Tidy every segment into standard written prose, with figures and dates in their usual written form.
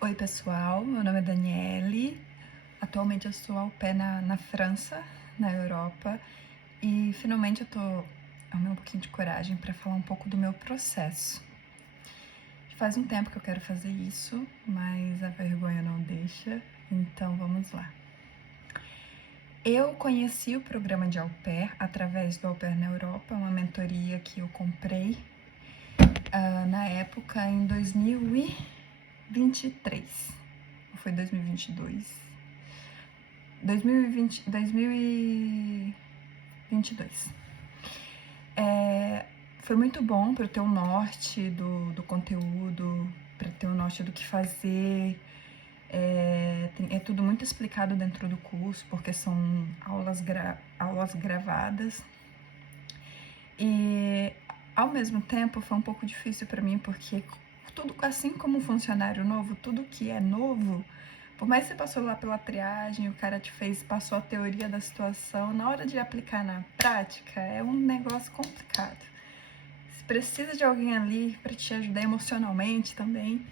Oi pessoal, meu nome é Daniele, atualmente eu sou au pair na França, na Europa, e finalmente eu tô arrumando um pouquinho de coragem para falar um pouco do meu processo. Faz um tempo que eu quero fazer isso, mas a vergonha não deixa, então vamos lá. Eu conheci o programa de au pair através do Au Pair na Europa, uma mentoria que eu comprei na época em 2023, ou foi 2022? 2022. Foi muito bom para eu ter o norte do conteúdo, para ter o norte do que fazer. É tudo muito explicado dentro do curso, porque são aulas gravadas. E, ao mesmo tempo, foi um pouco difícil para mim, porque tudo, assim como um funcionário novo, tudo que é novo, por mais que você passou lá pela triagem, o cara passou a teoria da situação, na hora de aplicar na prática, é um negócio complicado. Você precisa de alguém ali para te ajudar emocionalmente também.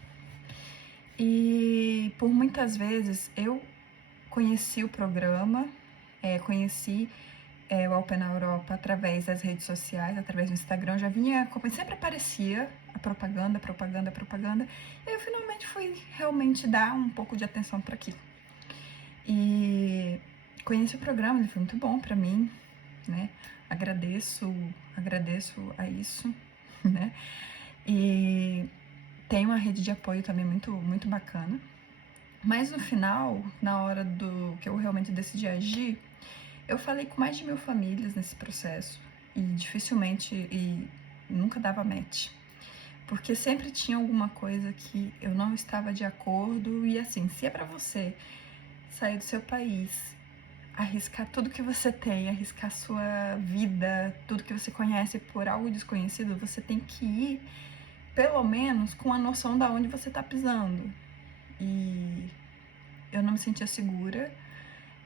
E por muitas vezes eu conheci o programa, conheci o Au Pair na Europa através das redes sociais, através do Instagram. Já vinha, sempre aparecia a propaganda, e eu finalmente fui realmente dar um pouco de atenção para aquilo. E conheci o programa, ele foi muito bom para mim, né? Agradeço a isso, né? E tem uma rede de apoio também muito bacana. Mas no final, na hora do que eu realmente decidi agir, eu falei com mais de 1000 famílias nesse processo e dificilmente e nunca dava match. Porque sempre tinha alguma coisa que eu não estava de acordo. E assim, se é pra você sair do seu país, arriscar tudo que você tem, arriscar sua vida, tudo que você conhece por algo desconhecido, você tem que ir, pelo menos, com a noção da onde você tá pisando. E eu não me sentia segura,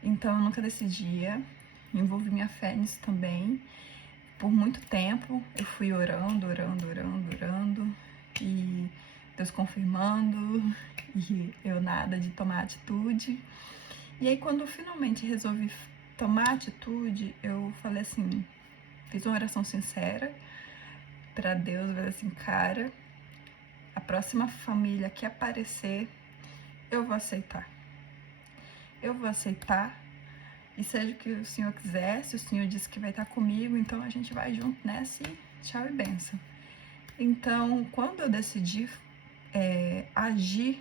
então eu nunca decidia. Envolvi minha fé nisso também. Por muito tempo eu fui orando, e Deus confirmando, e eu nada de tomar atitude. E aí, quando eu finalmente resolvi tomar atitude, eu falei assim, fiz uma oração sincera para Deus, falei assim, cara, a próxima família que aparecer, eu vou aceitar. Eu vou aceitar, e seja o que o Senhor quiser, se o Senhor disse que vai estar comigo, então a gente vai junto nessa e tchau e benção. Então, quando eu decidi agir,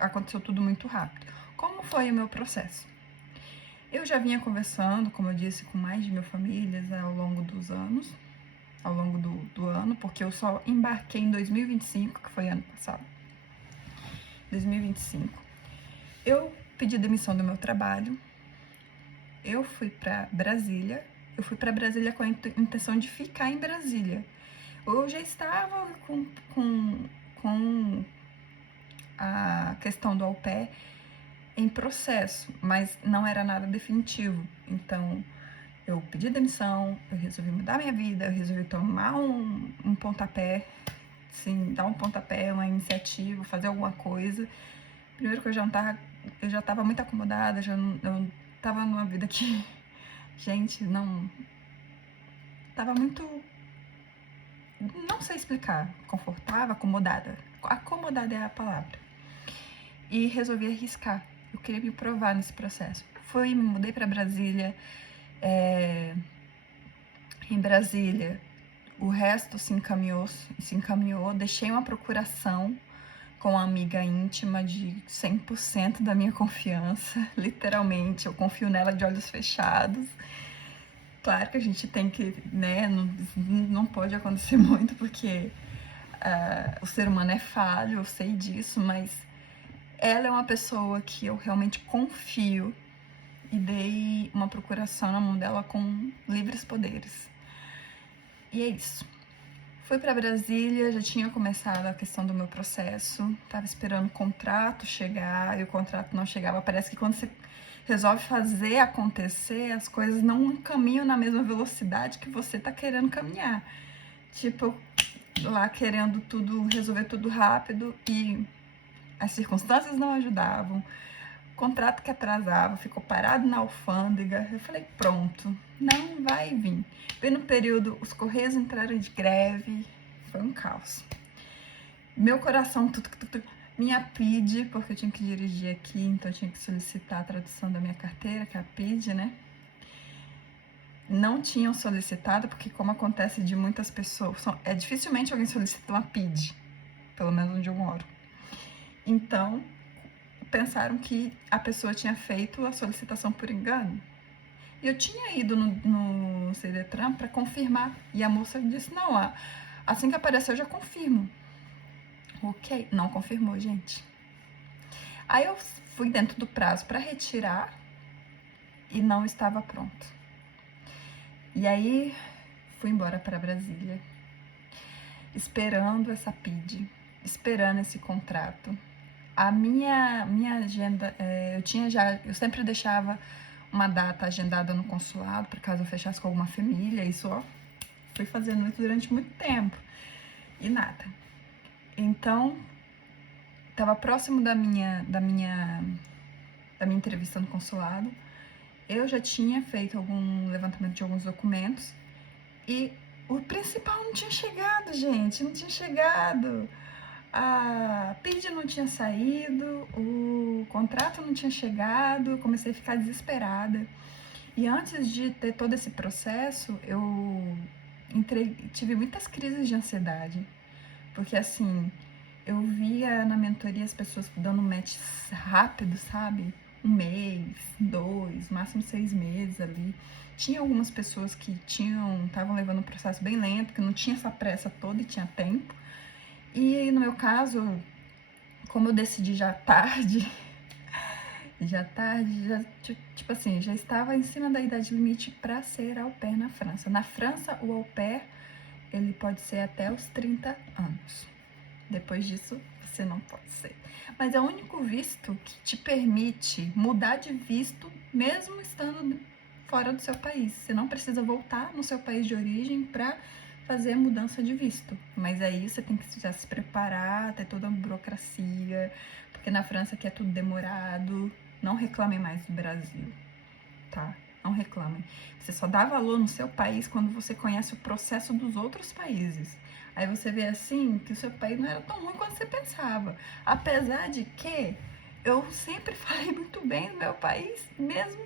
aconteceu tudo muito rápido. Como foi o meu processo? Eu já vinha conversando, como eu disse, com mais de 1000 famílias ao longo dos anos, ao longo do ano, porque eu só embarquei em 2025, que foi ano passado. 2025. Eu pedi demissão do meu trabalho, eu fui para Brasília, com a intenção de ficar em Brasília. Eu já estava com a questão do au pair em processo, mas não era nada definitivo. Então, eu pedi demissão, eu resolvi mudar minha vida, eu resolvi tomar um pontapé, sim, dar um pontapé, uma iniciativa, fazer alguma coisa. Primeiro que eu já estava muito acomodada, eu estava numa vida que, gente, não... Tava muito... Não sei explicar, confortável, acomodada. Acomodada é a palavra. E resolvi arriscar. Eu queria me provar nesse processo. Me mudei para Brasília. Em Brasília, o resto se encaminhou. Deixei uma procuração com uma amiga íntima de 100% da minha confiança. Literalmente, eu confio nela de olhos fechados. Claro que a gente tem que, né, não pode acontecer muito, porque o ser humano é falho, eu sei disso, mas ela é uma pessoa que eu realmente confio e dei uma procuração na mão dela com livres poderes. E é isso. Fui para Brasília, já tinha começado a questão do meu processo, tava esperando o contrato chegar e o contrato não chegava. Parece que quando você resolve fazer acontecer, as coisas não caminham na mesma velocidade que você tá querendo caminhar. Tipo, lá querendo resolver tudo rápido, e as circunstâncias não ajudavam, contrato que atrasava, ficou parado na alfândega. Eu falei, pronto, não vai vir. Bem no período, os Correios entraram de greve, foi um caos. Meu coração, minha PID, porque eu tinha que dirigir aqui, então eu tinha que solicitar a tradução da minha carteira, que é a PID, né? Não tinham solicitado, porque como acontece de muitas pessoas, dificilmente alguém solicita uma PID, pelo menos onde eu moro. Então, pensaram que a pessoa tinha feito a solicitação por engano. E eu tinha ido no CDTran para confirmar. E a moça disse, não, assim que apareceu eu já confirmo. Ok, não confirmou, gente. Aí eu fui dentro do prazo para retirar e não estava pronto. E aí fui embora para Brasília, esperando essa PID, esperando esse contrato. A minha agenda, eu sempre deixava uma data agendada no consulado, por caso eu fechasse com alguma família, isso, fui fazendo isso durante muito tempo, e nada. Então, estava próximo da minha entrevista no consulado, eu já tinha feito algum levantamento de alguns documentos, e o principal não tinha chegado, gente, não tinha chegado. A PID não tinha saído, o contrato não tinha chegado, comecei a ficar desesperada. E antes de ter todo esse processo, eu tive muitas crises de ansiedade, porque assim, eu via na mentoria as pessoas dando match rápido, sabe? 1 mês, 2, máximo 6 meses ali. Tinha algumas pessoas que estavam levando um processo bem lento, que não tinha essa pressa toda e tinha tempo. E no meu caso, como eu decidi já tarde, tipo assim, já estava em cima da idade limite para ser au pair na França. Na França, o au pair, ele pode ser até os 30 anos. Depois disso, você não pode ser. Mas é o único visto que te permite mudar de visto, mesmo estando fora do seu país. Você não precisa voltar no seu país de origem para fazer a mudança de visto. Mas aí você tem que já se preparar, ter toda a burocracia, porque na França aqui é tudo demorado. Não reclamem mais do Brasil, tá? Não reclamem. Você só dá valor no seu país quando você conhece o processo dos outros países. Aí você vê assim que o seu país não era tão ruim quanto você pensava. Apesar de que eu sempre falei muito bem do meu país, mesmo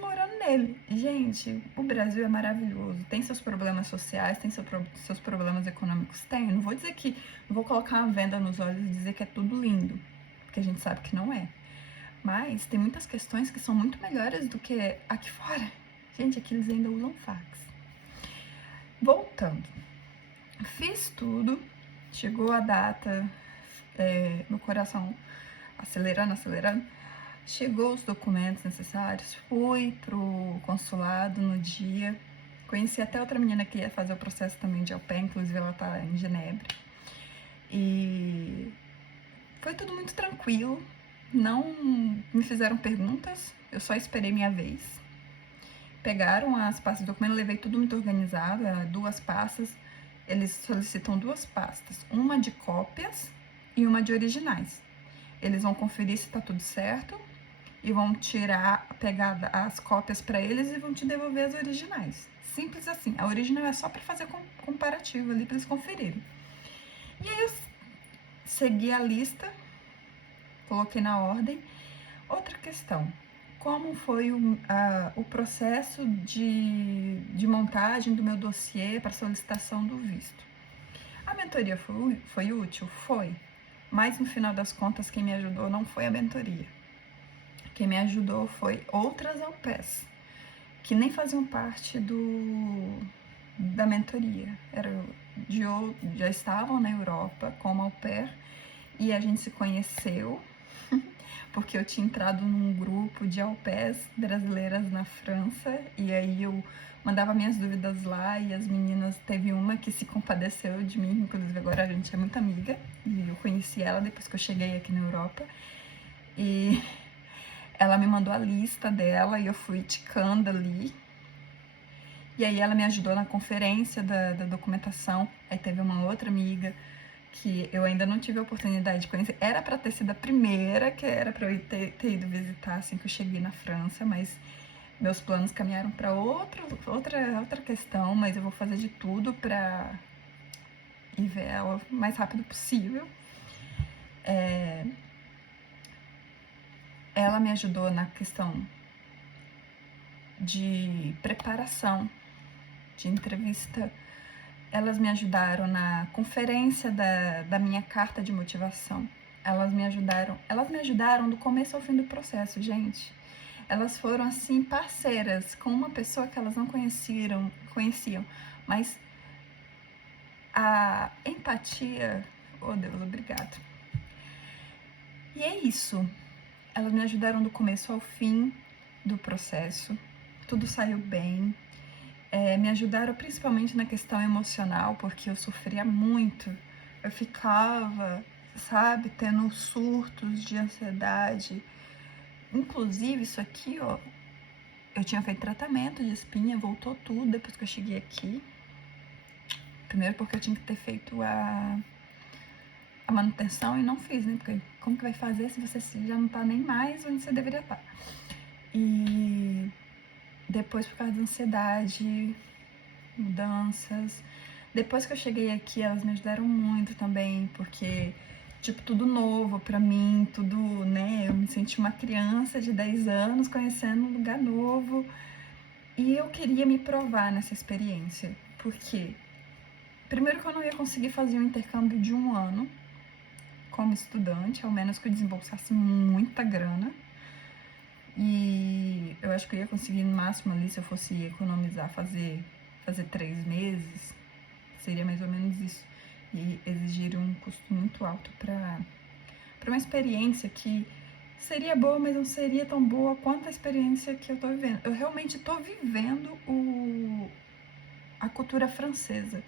morando nele. Gente, o Brasil é maravilhoso. Tem seus problemas sociais, tem seus problemas econômicos? Tem. Não vou dizer que. Não vou colocar uma venda nos olhos e dizer que é tudo lindo, porque a gente sabe que não é. Mas tem muitas questões que são muito melhores do que aqui fora. Gente, aqui eles ainda usam fax. Voltando. Fiz tudo. Chegou a data. Meu coração acelerando. Chegou os documentos necessários, fui pro consulado no dia, conheci até outra menina que ia fazer o processo também de au pair, inclusive ela tá em Genebra, e foi tudo muito tranquilo, não me fizeram perguntas, eu só esperei minha vez. Pegaram as pastas do documento, levei tudo muito organizado, 2 pastas, eles solicitam 2 pastas, uma de cópias e uma de originais. Eles vão conferir se tá tudo certo, e vão pegar as cópias para eles e vão te devolver as originais. Simples assim. A original é só para fazer comparativo ali, para eles conferirem. E aí eu segui a lista, coloquei na ordem. Outra questão, como foi o processo de montagem do meu dossiê para solicitação do visto? A mentoria foi útil? Foi. Mas no final das contas, quem me ajudou não foi a mentoria. Quem me ajudou foi outras au pairs, que nem faziam parte da mentoria. Já estavam na Europa como au pair, e a gente se conheceu, porque eu tinha entrado num grupo de au pairs brasileiras na França, e aí eu mandava minhas dúvidas lá, e as meninas, teve uma que se compadeceu de mim, inclusive agora a gente é muito amiga, e eu conheci ela depois que eu cheguei aqui na Europa, e ela me mandou a lista dela e eu fui ticando ali. E aí ela me ajudou na conferência da documentação. Aí teve uma outra amiga que eu ainda não tive a oportunidade de conhecer. Era para ter sido a primeira, que era para eu ter ido visitar assim que eu cheguei na França, mas meus planos caminharam para outra questão, mas eu vou fazer de tudo para ir ver ela o mais rápido possível. Ela me ajudou na questão de preparação de entrevista. Elas me ajudaram na conferência da minha carta de motivação. Elas me ajudaram do começo ao fim do processo, gente. Elas foram, assim, parceiras com uma pessoa que elas não conheciam, mas a empatia, oh Deus, obrigado. E é isso. Elas me ajudaram do começo ao fim do processo. Tudo saiu bem. Me ajudaram principalmente na questão emocional, porque eu sofria muito. Eu ficava, sabe, tendo surtos de ansiedade. Inclusive, isso aqui, ó, eu tinha feito tratamento de espinha, voltou tudo depois que eu cheguei aqui. Primeiro porque eu tinha que ter feito a manutenção e não fiz, né? Porque como que vai fazer se você já não tá nem mais onde você deveria estar? E depois por causa da ansiedade, mudanças. Depois que eu cheguei aqui, elas me ajudaram muito também, porque, tipo, tudo novo pra mim, tudo, né? Eu me senti uma criança de 10 anos conhecendo um lugar novo. E eu queria me provar nessa experiência. Por quê? Primeiro que eu não ia conseguir fazer um intercâmbio de 1 ano como estudante, ao menos que eu desembolsasse muita grana. E eu acho que eu ia conseguir no máximo ali, se eu fosse economizar, fazer 3 meses, seria mais ou menos isso. E exigiria um custo muito alto para uma experiência que seria boa, mas não seria tão boa quanto a experiência que eu tô vivendo. Eu realmente tô vivendo a cultura francesa.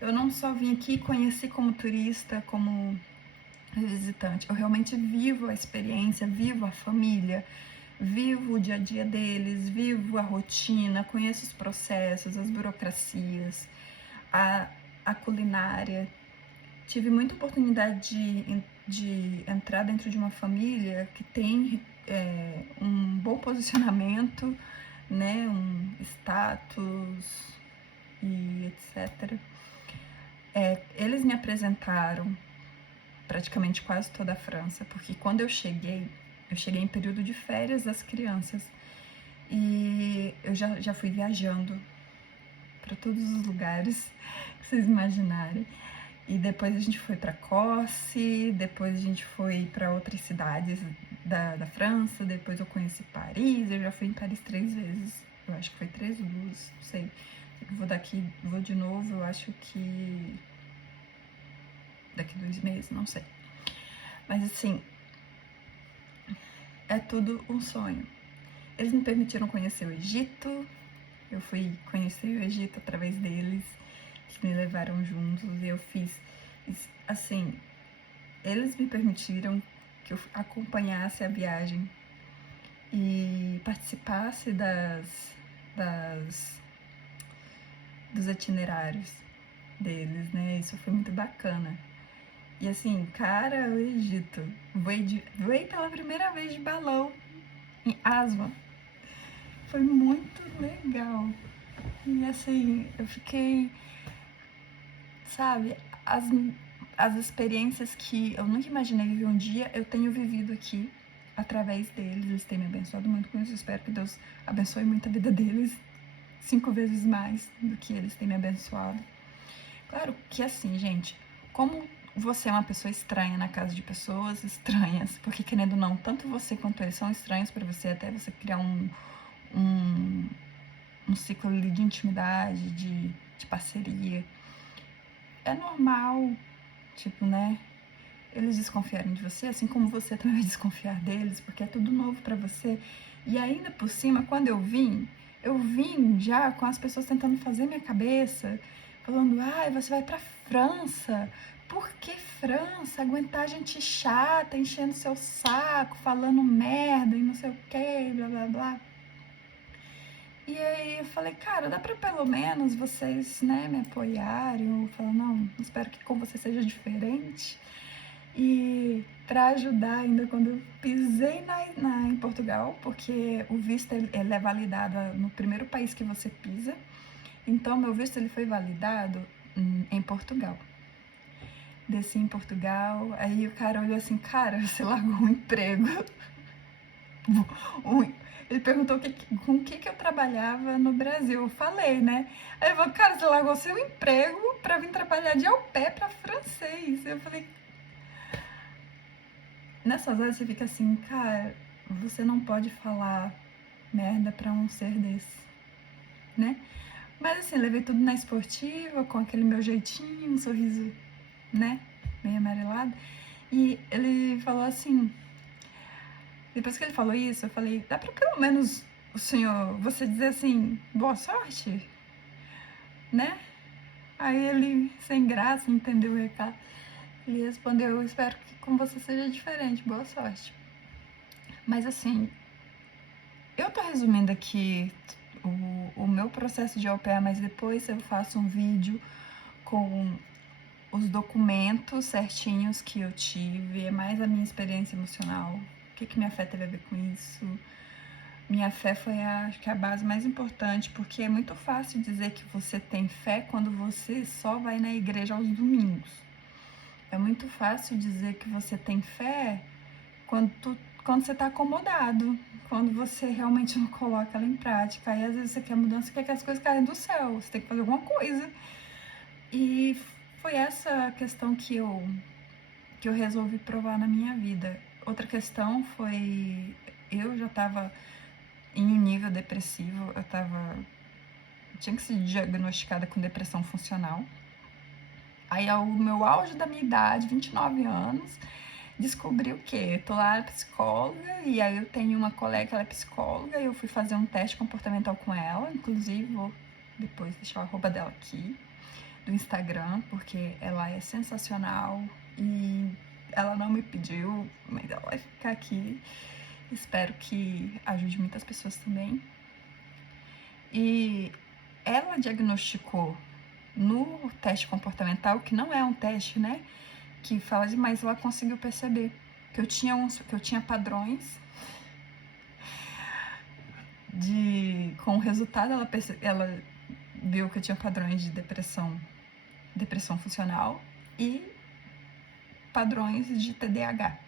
Eu não só vim aqui e conheci como turista, como visitante. Eu realmente vivo a experiência, vivo a família, vivo o dia a dia deles, vivo a rotina, conheço os processos, as burocracias, a culinária. Tive muita oportunidade de entrar dentro de uma família que tem um bom posicionamento, né, um status e etc. Eles me apresentaram praticamente quase toda a França, porque quando eu cheguei em período de férias das crianças e eu já fui viajando para todos os lugares que vocês imaginarem. E depois a gente foi para Corse, depois a gente foi para outras cidades da França, depois eu conheci Paris, eu já fui em Paris 3 vezes, eu acho que foi 3 ou 2, não sei. Vou de novo, eu acho que daqui 2 meses, não sei. Mas assim, é tudo um sonho. Eles me permitiram conhecer o Egito, eu fui conhecer o Egito através deles, que me levaram juntos, e eu fiz, assim, eles me permitiram que eu acompanhasse a viagem e participasse dos itinerários deles, né? Isso foi muito bacana. E assim, cara, o Egito, voei pela primeira vez de balão em Aswan. Foi muito legal. E assim, eu fiquei, sabe, as experiências que eu nunca imaginei viver um dia, eu tenho vivido aqui através deles. Eles têm me abençoado muito com isso. Espero que Deus abençoe muito a vida deles 5 vezes mais do que eles têm me abençoado. Claro que assim, gente, como você é uma pessoa estranha na casa de pessoas estranhas, porque querendo ou não, tanto você quanto eles são estranhos para você, até você criar um ciclo ali de intimidade, de parceria. É normal, tipo, né? Eles desconfiarem de você, assim como você também vai desconfiar deles, porque é tudo novo para você. E ainda por cima, quando eu vim já com as pessoas tentando fazer minha cabeça, falando, ai, você vai pra França. Por que França? Aguentar gente chata, enchendo seu saco, falando merda e não sei o que, blá blá blá. E aí eu falei, cara, dá pra pelo menos vocês, né, me apoiarem? Eu falei, não, espero que com você seja diferente. E para ajudar ainda quando eu pisei em Portugal, porque o visto ele é validado no primeiro país que você pisa. Então meu visto ele foi validado em Portugal. Desci em Portugal, aí o cara olhou assim, cara, você largou um emprego. Ele perguntou com o que eu trabalhava no Brasil. Eu falei, né? Aí ele falou, cara, você largou seu emprego pra vir trabalhar de au pair pra francês. Eu falei, nessas horas você fica assim, cara, você não pode falar merda pra um ser desse, né? Mas assim, levei tudo na esportiva, com aquele meu jeitinho, um sorriso, né? Meio amarelado. E ele falou assim, depois que ele falou isso, eu falei, dá pra pelo menos o senhor, você dizer assim, boa sorte, né? Aí ele, sem graça, entendeu o recado. Ele respondeu, eu espero que com você seja diferente, boa sorte. Mas assim, eu tô resumindo aqui o meu processo de au pair, mas depois eu faço um vídeo com os documentos certinhos que eu tive, é mais a minha experiência emocional, o que minha fé teve a ver com isso. Minha fé foi, acho que, a base mais importante, porque é muito fácil dizer que você tem fé quando você só vai na igreja aos domingos. É muito fácil dizer que você tem fé quando você está acomodado, quando você realmente não coloca ela em prática. Aí às vezes você quer mudança, você quer que as coisas caem do céu, você tem que fazer alguma coisa. E foi essa questão que eu resolvi provar na minha vida. Outra questão foi, eu já estava em um nível depressivo, tinha que ser diagnosticada com depressão funcional. Aí ao meu auge da minha idade, 29 anos, descobri o quê? Tô lá psicóloga, e aí eu tenho uma colega que ela é psicóloga, e eu fui fazer um teste comportamental com ela, inclusive vou depois deixar o arroba dela aqui, do Instagram, porque ela é sensacional e ela não me pediu, mas ela vai ficar aqui. Espero que ajude muitas pessoas também. E ela diagnosticou no teste comportamental, que não é um teste, né, que fala demais, ela conseguiu perceber que eu tinha padrões com o resultado ela viu que eu tinha padrões de depressão funcional e padrões de TDAH.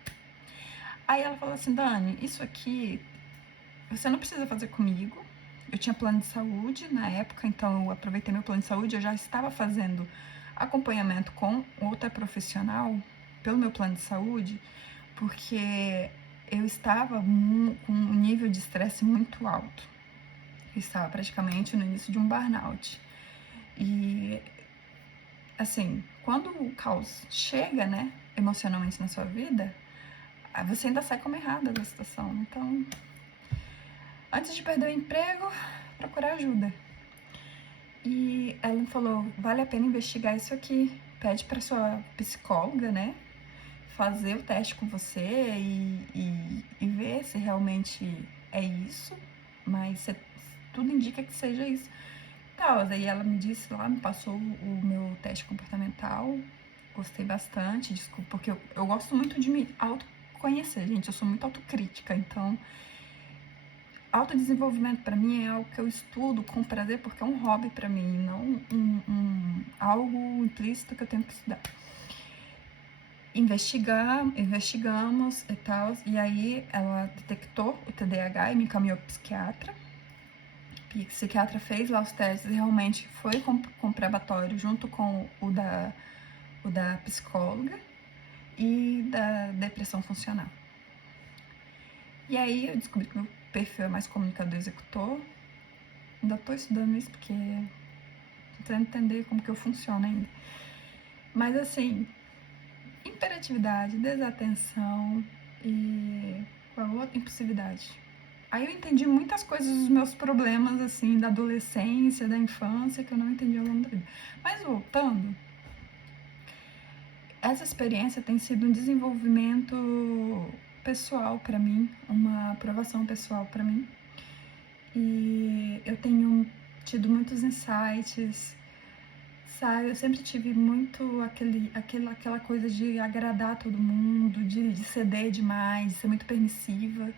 Aí ela falou assim, Dani, isso aqui você não precisa fazer comigo. Eu tinha plano de saúde na época, então eu aproveitei meu plano de saúde, eu já estava fazendo acompanhamento com outra profissional pelo meu plano de saúde, porque eu estava com um nível de estresse muito alto. Eu estava praticamente no início de um burnout. E, assim, quando o caos chega, né, emocionalmente na sua vida, você ainda sai como errada da situação. Então, antes de perder o emprego, procurar ajuda. E ela falou, vale a pena investigar isso aqui. Pede para sua psicóloga, né, fazer o teste com você e ver se realmente é isso, mas tudo indica que seja isso. Tal, aí ela me disse lá, me passou o meu teste comportamental, gostei bastante, desculpa, porque eu gosto muito de me autoconhecer, gente, eu sou muito autocrítica, então autodesenvolvimento para mim é algo que eu estudo com prazer porque é um hobby para mim, não algo implícito que eu tenho que estudar. Investigamos e tal, e aí ela detectou o TDAH e me encaminhou para o psiquiatra. O psiquiatra fez lá os testes e realmente foi comprobatório junto com o da psicóloga e da depressão funcional. E aí eu descobri que meu perfil é mais comunicador executor. Ainda estou estudando isso porque tentando entender como que eu funciono ainda. Mas assim, hiperatividade, desatenção e qual a outra? Impulsividade. Aí eu entendi muitas coisas dos meus problemas, assim, da adolescência, da infância, que eu não entendi ao longo da vida. Mas voltando, essa experiência tem sido um desenvolvimento pessoal para mim, uma aprovação pessoal para mim. E eu tenho tido muitos insights, sabe? Eu sempre tive muito aquela coisa de agradar todo mundo, de ceder demais, de ser muito permissiva.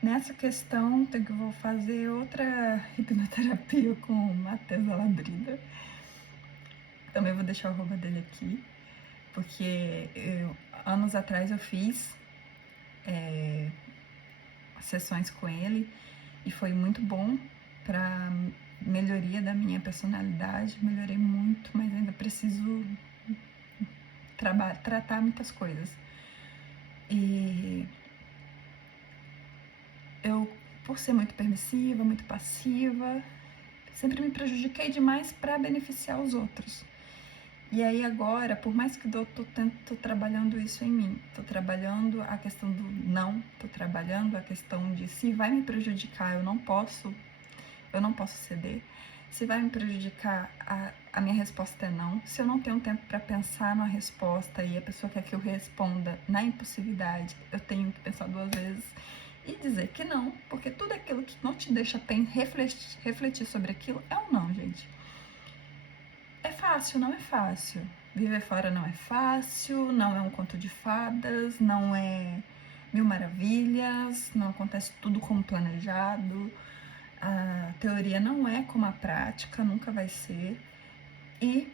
Nessa questão, eu vou fazer outra hipnoterapia com o Matheus Alabrida. Também vou deixar o arroba dele aqui, porque anos atrás eu fiz sessões com ele e foi muito bom para melhoria da minha personalidade. Melhorei muito, mas ainda preciso tratar muitas coisas. E eu, por ser muito permissiva, muito passiva, sempre me prejudiquei demais para beneficiar os outros. E aí agora, por mais que eu tô trabalhando isso em mim, tô trabalhando a questão do não, tô trabalhando a questão de se vai me prejudicar, eu não posso ceder. Se vai me prejudicar, a minha resposta é não. Se eu não tenho tempo para pensar na resposta e a pessoa quer que eu responda na impulsividade, eu tenho que pensar 2 vezes e dizer que não, porque tudo aquilo que não te deixa refletir sobre aquilo é um não, gente. É fácil? Não é fácil. Viver fora não é fácil, não é um conto de fadas, não é mil maravilhas, não acontece tudo como planejado. A teoria não é como a prática, nunca vai ser. E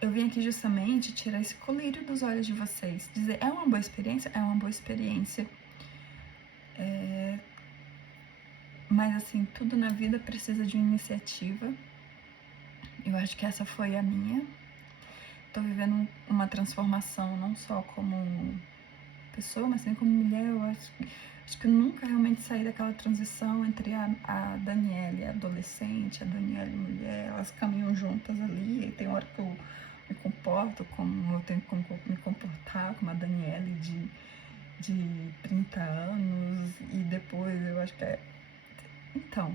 eu vim aqui justamente tirar esse colírio dos olhos de vocês. Dizer, é uma boa experiência? É uma boa experiência. Mas assim, tudo na vida precisa de uma iniciativa. Eu acho que essa foi a minha. Tô vivendo uma transformação, não só como pessoa, mas também como mulher. Eu acho que eu nunca realmente saí daquela transição entre a Daniele adolescente, a Daniele mulher. Elas caminham juntas ali, e tem hora que eu me comporto como eu tenho que me comportar, como a Daniele de 30 anos, e depois eu acho que é... Então,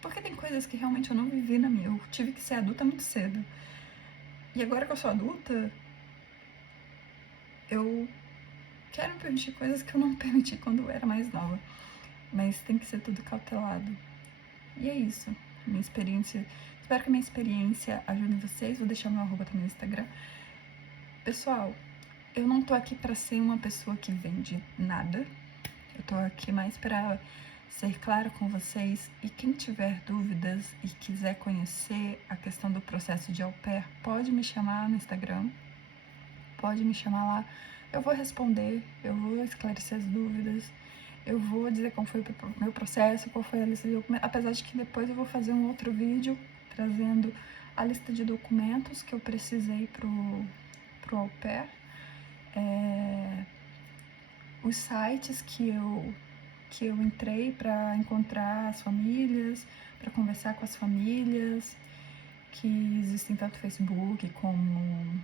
porque tem coisas que realmente eu não vivi na minha... Eu tive que ser adulta muito cedo. E agora que eu sou adulta, eu quero me permitir coisas que eu não me permiti quando eu era mais nova. Mas tem que ser tudo cautelado. E é isso. Minha experiência... Espero que minha experiência ajude vocês. Vou deixar meu arroba também no Instagram. Pessoal, eu não tô aqui pra ser uma pessoa que vende nada. Eu tô aqui mais pra ser clara com vocês. E quem tiver dúvidas e quiser conhecer a questão do processo de au pair, pode me chamar no Instagram. Pode me chamar lá. Eu vou responder, eu vou esclarecer as dúvidas. Eu vou dizer como foi o meu processo, qual foi a lista de documentos. Apesar de que depois eu vou fazer um outro vídeo trazendo a lista de documentos que eu precisei pro au pair. Os sites que eu entrei para encontrar as famílias, para conversar com as famílias, que existem tanto no Facebook como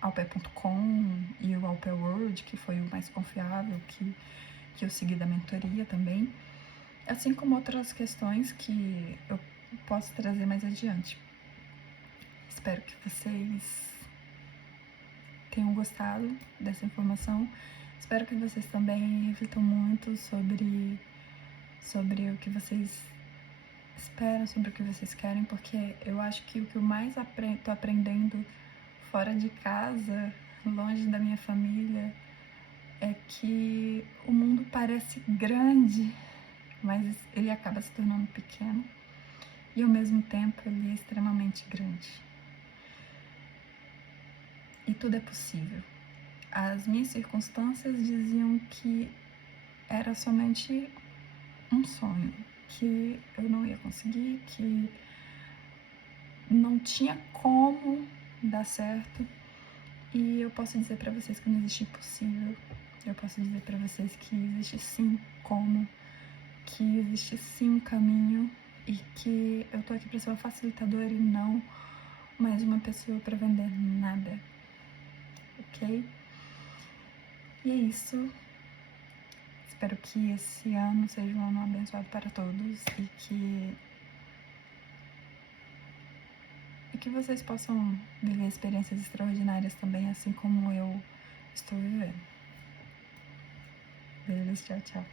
aupair.com e o Au Pair World, que foi o mais confiável, que eu segui da mentoria também, assim como outras questões que eu posso trazer mais adiante. Espero que vocês tenham gostado dessa informação. Espero que vocês também reflitam muito sobre o que vocês esperam, sobre o que vocês querem, porque eu acho que o que eu mais tô aprendendo fora de casa, longe da minha família, é que o mundo parece grande, mas ele acaba se tornando pequeno e ao mesmo tempo ele é extremamente grande. E tudo é possível. As minhas circunstâncias diziam que era somente um sonho, que eu não ia conseguir, que não tinha como dar certo. E eu posso dizer para vocês que não existe impossível. Eu posso dizer para vocês que existe sim como, que existe sim um caminho e que eu tô aqui para ser uma facilitadora e não mais uma pessoa para vender nada, ok? E é isso. Espero que esse ano seja um ano abençoado para todos e que vocês possam viver experiências extraordinárias também, assim como eu estou vivendo. Beijos, tchau, tchau.